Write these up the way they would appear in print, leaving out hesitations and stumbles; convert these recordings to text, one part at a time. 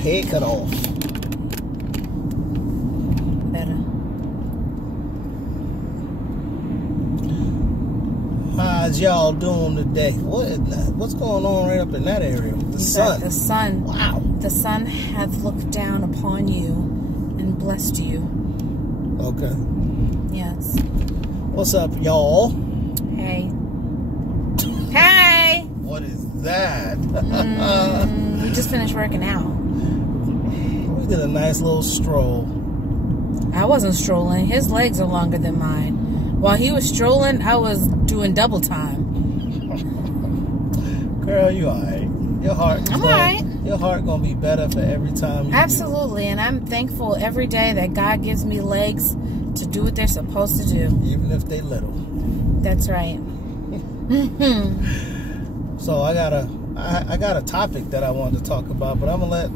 head cut off. Better. How's y'all doing today? What's going on right up in that area? The sun. The sun. Wow. The sun hath looked down upon you and blessed you. Okay. Yes. What's up, y'all? Hey. Hey! What is that? We just finished working out. We did a nice little stroll. I wasn't strolling. His legs are longer than mine. While he was strolling, I was doing double time. Girl, you alright. I'm alright. Your heart gonna be better for every time you Absolutely, and I'm thankful every day that God gives me legs to do what they're supposed to do. Even if they little. That's right. So I got a topic that I wanted to talk about, but I'm gonna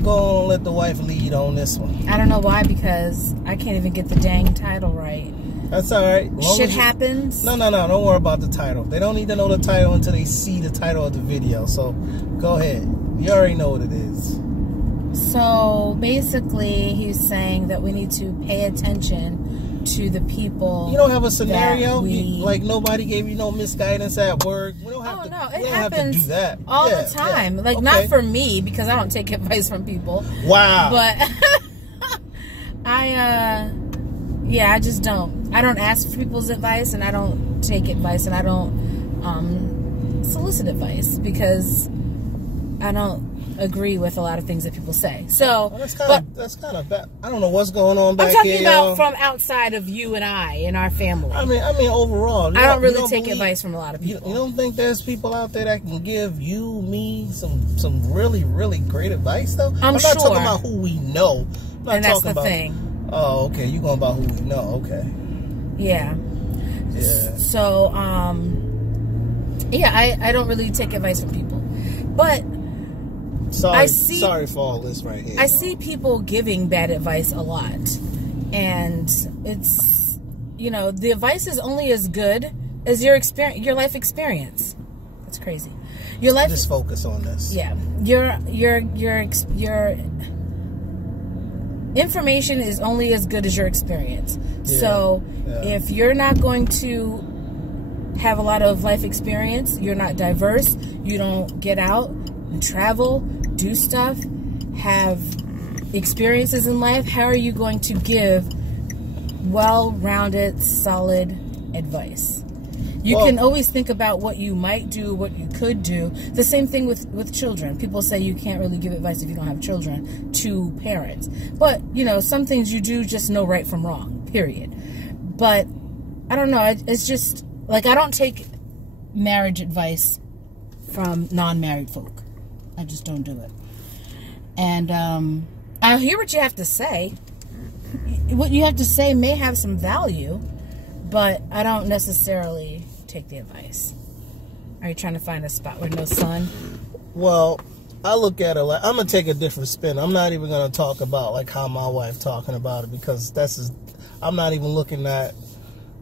go on and let the wife lead on this one. I don't know why, because I can't even get the dang title right. That's all right. Shit happens. No. Don't worry about the title. They don't need to know the title until they see the title of the video. So go ahead. You already know what it is. So basically, he's saying that we need to pay attention to the people. You don't have a scenario? We... Like nobody gave you no misguidance at work? We don't have it happens have to do that. all the time. Like, not for me, because I don't take advice from people. Wow. But I just don't. I don't ask for people's advice, and I don't take advice, and I don't solicit advice, because I don't agree with a lot of things that people say. So well, that's kind of bad. I don't know what's going on back here. I'm talking about from outside of you and I and our family. I mean overall, I don't really take advice from a lot of people. You don't think there's people out there that can give you, me, some really, really great advice though? I'm not talking about who we know. And that's the thing. Oh, okay. You going about who we know? Okay. Yeah. Yeah. So, I don't really take advice from people, but sorry for all this right here. I see people giving bad advice a lot, and it's, the advice is only as good as your life experience. That's crazy. Your life. Just focus on this. Yeah. Your information is only as good as your experience. Yeah, so if you're not going to have a lot of life experience, you're not diverse, you don't get out and travel, do stuff, have experiences in life, how are you going to give well-rounded, solid advice? You can always think about what you might do, what you could do. The same thing with children. People say you can't really give advice if you don't have children to parents. But, some things you do just know right from wrong, period. But, I don't know. It's just, like, I don't take marriage advice from non-married folk. I just don't do it. And I hear what you have to say. What you have to say may have some value, but I don't necessarily take the advice. Are you trying to find a spot with no sun? Well, I look at it like, I'm going to take a different spin. I'm not even going to talk about like how my wife talking about it, because I'm not even looking at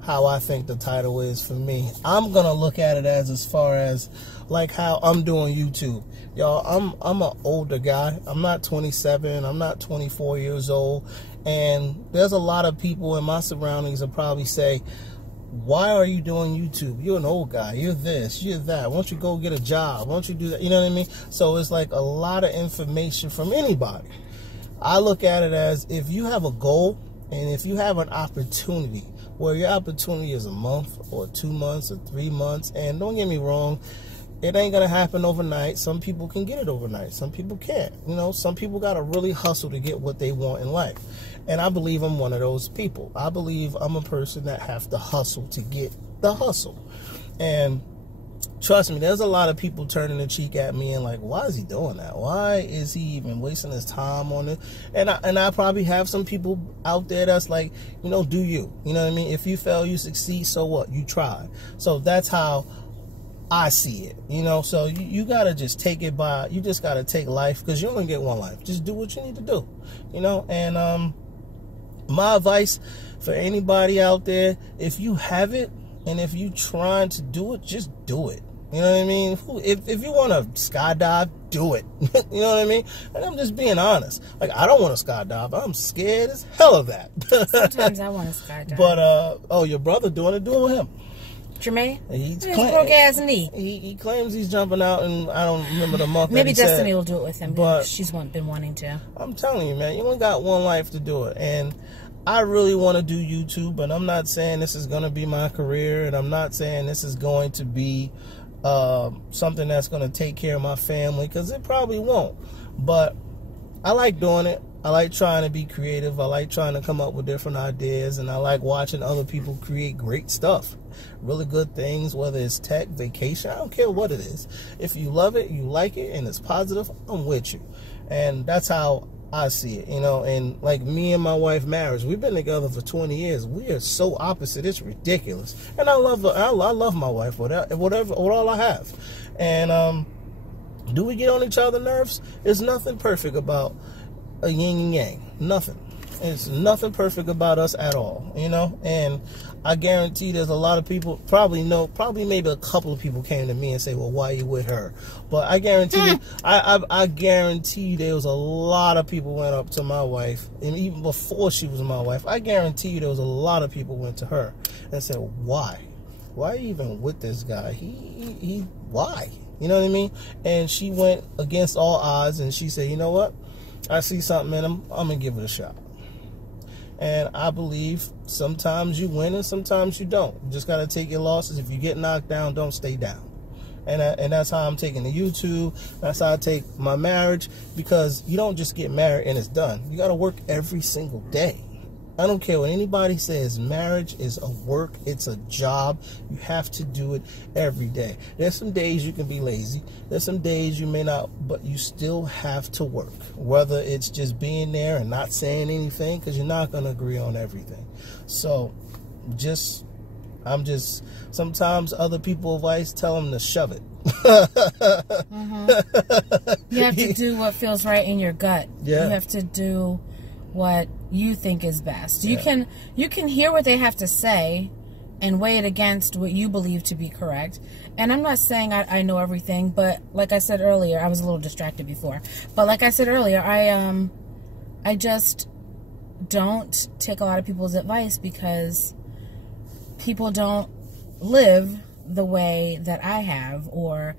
how I think the title is for me. I'm going to look at it as far as like how I'm doing YouTube. Y'all, I'm an older guy. I'm not 27. I'm not 24 years old. And there's a lot of people in my surroundings that probably say, why are you doing YouTube? You're an old guy. You're this, you're that. Why don't you go get a job? Why don't you do that? You know what I mean? So it's like a lot of information from anybody. I look at it as, if you have a goal and if you have an opportunity, where your opportunity is a month or 2 months or 3 months, and don't get me wrong, it ain't gonna happen overnight. Some people can get it overnight. Some people can't. Some people gotta really hustle to get what they want in life. And I believe I'm one of those people. I believe I'm a person that have to hustle to get the hustle. And trust me, there's a lot of people turning the cheek at me and like, why is he doing that? Why is he even wasting his time on it? And I probably have some people out there that's like, do you? You know what I mean? If you fail, you succeed, so what? You try. So that's how I see it, so you gotta just take it by, you just gotta take life, because you only get one life. Just do what you need to do, and my advice for anybody out there, if you have it and if you trying to do it, just do it. You know what I mean? If you want to skydive, do it. You know what I mean? And I'm just being honest. Like, I don't want to skydive. I'm scared as hell of that. Sometimes I want to skydive. But, your brother do it with him. Jermaine? His broke ass knee. He claims he's jumping out, and I don't remember the month. Maybe Destiny will do it with him, but she's been wanting to. I'm telling you, man, you only got one life to do it. And I really want to do YouTube, but I'm not saying this is going to be my career, and I'm not saying this is going to be something that's going to take care of my family, because it probably won't. But I like doing it. I like trying to be creative. I like trying to come up with different ideas, and I like watching other people create great stuff. Really good things, whether it's tech, vacation, I don't care what it is. If you love it, you like it, and it's positive, I'm with you. And that's how I see it, you know. And like me and my wife marriage, we've been together for 20 years. We are so opposite, it's ridiculous. And I love her. I love my wife, with all I have. And do we get on each other's nerves? There's nothing perfect about a yin and yang. Nothing. It's nothing perfect about us at all, you know. And I guarantee there's a lot of people, probably maybe a couple of people came to me and say, well, why are you with her? But I guarantee I guarantee there was a lot of people went up to my wife, and even before she was my wife, I guarantee you there was a lot of people went to her and said, why are you even with this guy? He why? You know what I mean? And she went against all odds, and she said, you know what? I see something in him. I'm going to give it a shot. And I believe sometimes you win and sometimes you don't. You just got to take your losses. If you get knocked down, don't stay down. And that's how I'm taking the YouTube. That's how I take my marriage, because you don't just get married and it's done. You got to work every single day. I don't care what anybody says. Marriage is a work. It's a job. You have to do it every day. There's some days you can be lazy. There's some days you may not, but you still have to work. Whether it's just being there and not saying anything, because you're not going to agree on everything. So sometimes other people advice, tell them to shove it. You have to do what feels right in your gut. Yeah. You have to do what you think is best. You can hear what they have to say and weigh it against what you believe to be correct. And I'm not saying I know everything, but like I said earlier, I was a little distracted before. But like I said earlier, I just don't take a lot of people's advice, because people don't live the way that I have, or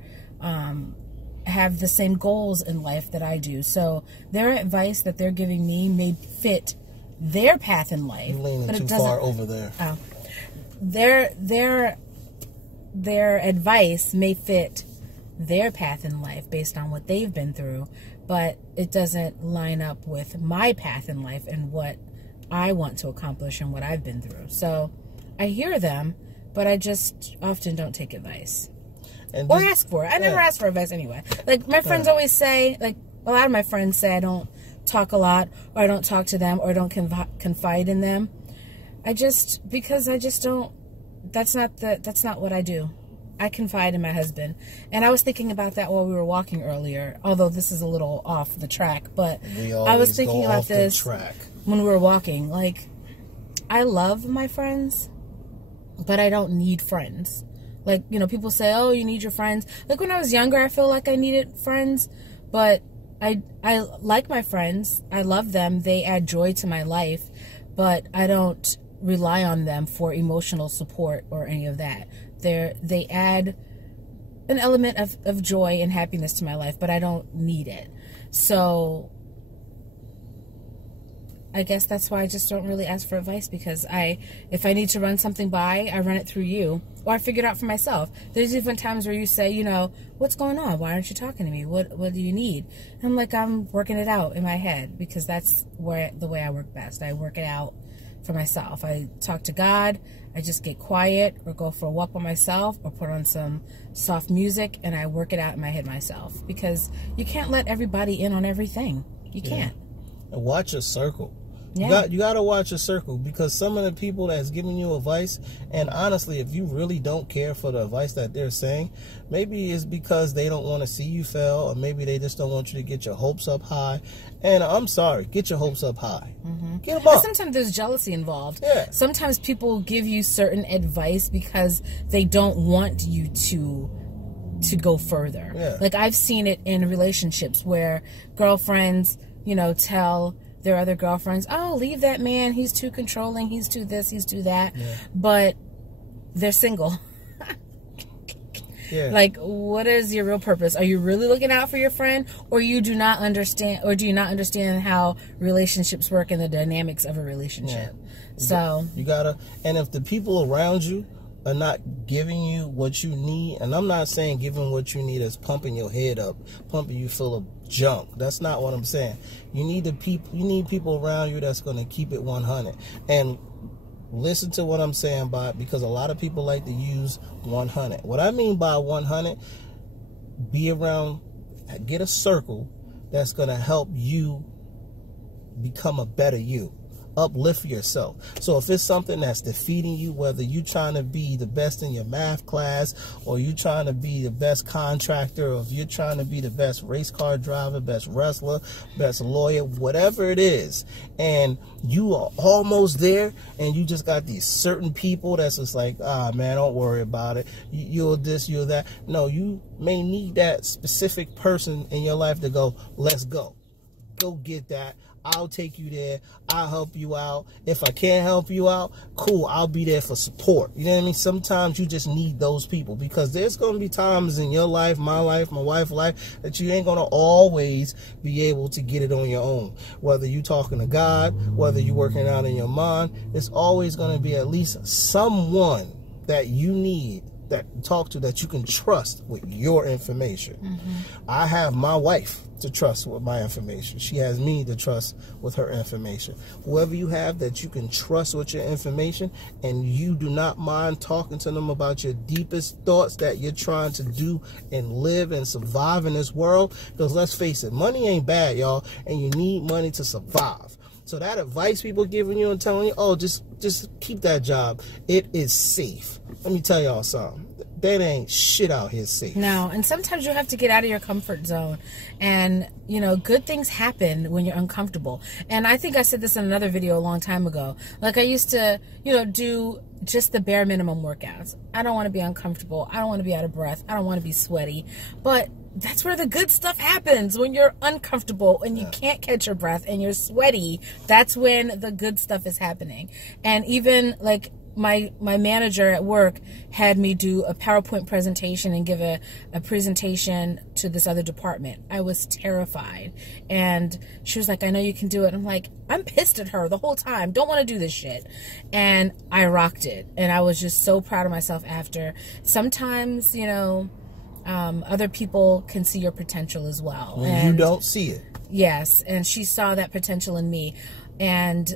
have the same goals in life that I do. So their advice that they're giving me may fit their path in life. You're leaning but too it doesn't, far over there. Oh, their advice may fit their path in life based on what they've been through, but it doesn't line up with my path in life and what I want to accomplish and what I've been through. So I hear them, but I just often don't take advice. Or ask for it. I never ask for advice anyway. Like, my friends always say, like, a lot of my friends say I don't talk a lot, or I don't talk to them, or I don't confide in them. Because I just don't, that's not what I do. I confide in my husband. And I was thinking about that while we were walking earlier, although this is a little off the track, but I was thinking about this when we were walking. Like, I love my friends, but I don't need friends. Like, you know, people say, oh, you need your friends. Like, when I was younger, I feel like I needed friends, but I like my friends. I love them. They add joy to my life, but I don't rely on them for emotional support or any of that. They add an element of joy and happiness to my life, but I don't need it. So I guess that's why I just don't really ask for advice, because if I need to run something by, I run it through you, or I figure it out for myself. There's even times where you say, you know, what's going on? Why aren't you talking to me? What do you need? And I'm like, I'm working it out in my head, because that's the way I work best. I work it out for myself. I talk to God. I just get quiet, or go for a walk by myself, or put on some soft music, and I work it out in my head myself, because you can't let everybody in on everything. You can't. And watch your circle. Yeah. You got to watch your circle, because some of the people that's giving you advice, and honestly, if you really don't care for the advice that they're saying, maybe it's because they don't want to see you fail, or maybe they just don't want you to get your hopes up high. And I'm sorry, get your hopes up high. Mm-hmm. Get them up. And sometimes there's jealousy involved. Yeah. Sometimes people give you certain advice because they don't want you to to go further. Yeah. Like, I've seen it in relationships where girlfriends, you know, tell their other girlfriends, oh, leave that man, he's too controlling, he's too this, he's too that. Yeah. But they're single. Yeah. Like, what is your real purpose? Are you really looking out for your friend, or you do not understand, or do you not understand how relationships work and the dynamics of a relationship? Yeah. So you gotta, and if the people around you are not giving you what you need, and I'm not saying giving what you need is pumping your head up, pumping you full of junk. That's not what I'm saying. You need people around you that's gonna keep it 100. And listen to what I'm saying by it, because a lot of people like to use 100. What I mean by 100, be around, get a circle that's going to help you become a better you. Uplift yourself. So if it's something that's defeating you, whether you're trying to be the best in your math class, or you're trying to be the best contractor, or if you're trying to be the best race car driver, best wrestler, best lawyer, whatever it is, and you are almost there, and you just got these certain people that's just like, man, don't worry about it. You're this, you're that. No, you may need that specific person in your life to go, let's go. Go get that. I'll take you there. I'll help you out. If I can't help you out, cool, I'll be there for support. You know what I mean? Sometimes you just need those people, because there's going to be times in your life, my wife's life, that you ain't going to always be able to get it on your own. Whether you talking to God, whether you working out in your mind, it's always going to be at least someone that you need that talk to, that you can trust with your information. Mm-hmm. I have my wife to trust with my information. She has me to trust with her information. Whoever you have that you can trust with your information, and you do not mind talking to them about your deepest thoughts that you're trying to do and live and survive in this world. Because let's face it, money ain't bad, y'all, and you need money to survive. So that advice people giving you and telling you, oh, just keep that job, it is safe. Let me tell y'all something. That ain't shit out here safe. No, and sometimes you have to get out of your comfort zone. And, you know, good things happen when you're uncomfortable. And I think I said this in another video a long time ago. Like, I used to, you know, do just the bare minimum workouts. I don't want to be uncomfortable. I don't want to be out of breath. I don't want to be sweaty. But that's where the good stuff happens. When you're uncomfortable and you can't catch your breath and you're sweaty, that's when the good stuff is happening. And even, like, my manager at work had me do a PowerPoint presentation and give a presentation to this other department. I was terrified. And she was like, I know you can do it. I'm like, I'm pissed at her the whole time. Don't want to do this shit. And I rocked it. And I was just so proud of myself after. Sometimes, you know, other people can see your potential as well. When you don't see it. Yes. And she saw that potential in me. And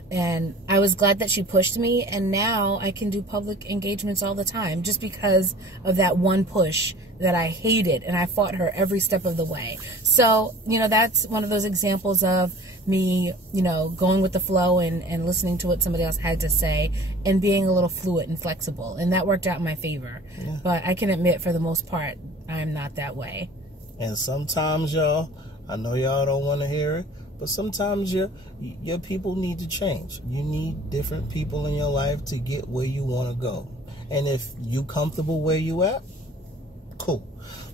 I was glad that she pushed me, and now I can do public engagements all the time just because of that one push that I hated, and I fought her every step of the way. So, you know, that's one of those examples of me, you know, going with the flow and listening to what somebody else had to say and being a little fluid and flexible, and that worked out in my favor. Yeah. But I can admit, for the most part, I'm not that way. And sometimes, y'all, I know y'all don't want to hear it, but sometimes your people need to change. You need different people in your life to get where you want to go. And if you comfortable where you at, cool.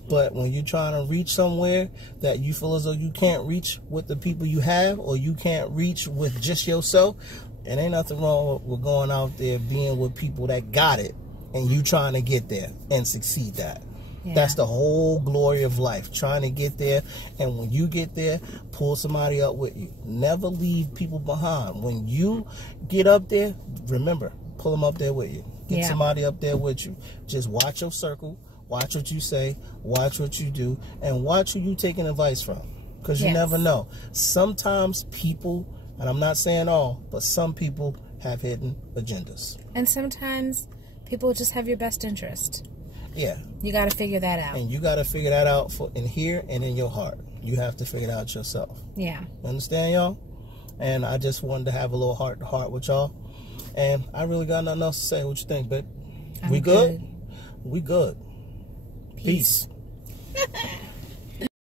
But when you're trying to reach somewhere that you feel as though you can't reach with the people you have, or you can't reach with just yourself, it ain't nothing wrong with going out there being with people that got it and you trying to get there and succeed that. Yeah. That's the whole glory of life, trying to get there. And when you get there, pull somebody up with you. Never leave people behind. When you get up there, remember, pull them up there with you. Get somebody up there with you. Just watch your circle, watch what you say, watch what you do, and watch who you taking advice from. Because you never know. Sometimes people, and I'm not saying all, but some people have hidden agendas. And sometimes people just have your best interest. Yeah. You got to figure that out. And you got to figure that out in here and in your heart. You have to figure it out yourself. Yeah. Understand, y'all? And I just wanted to have a little heart-to-heart with y'all. And I really got nothing else to say. What you think, babe? We good? We good. Peace.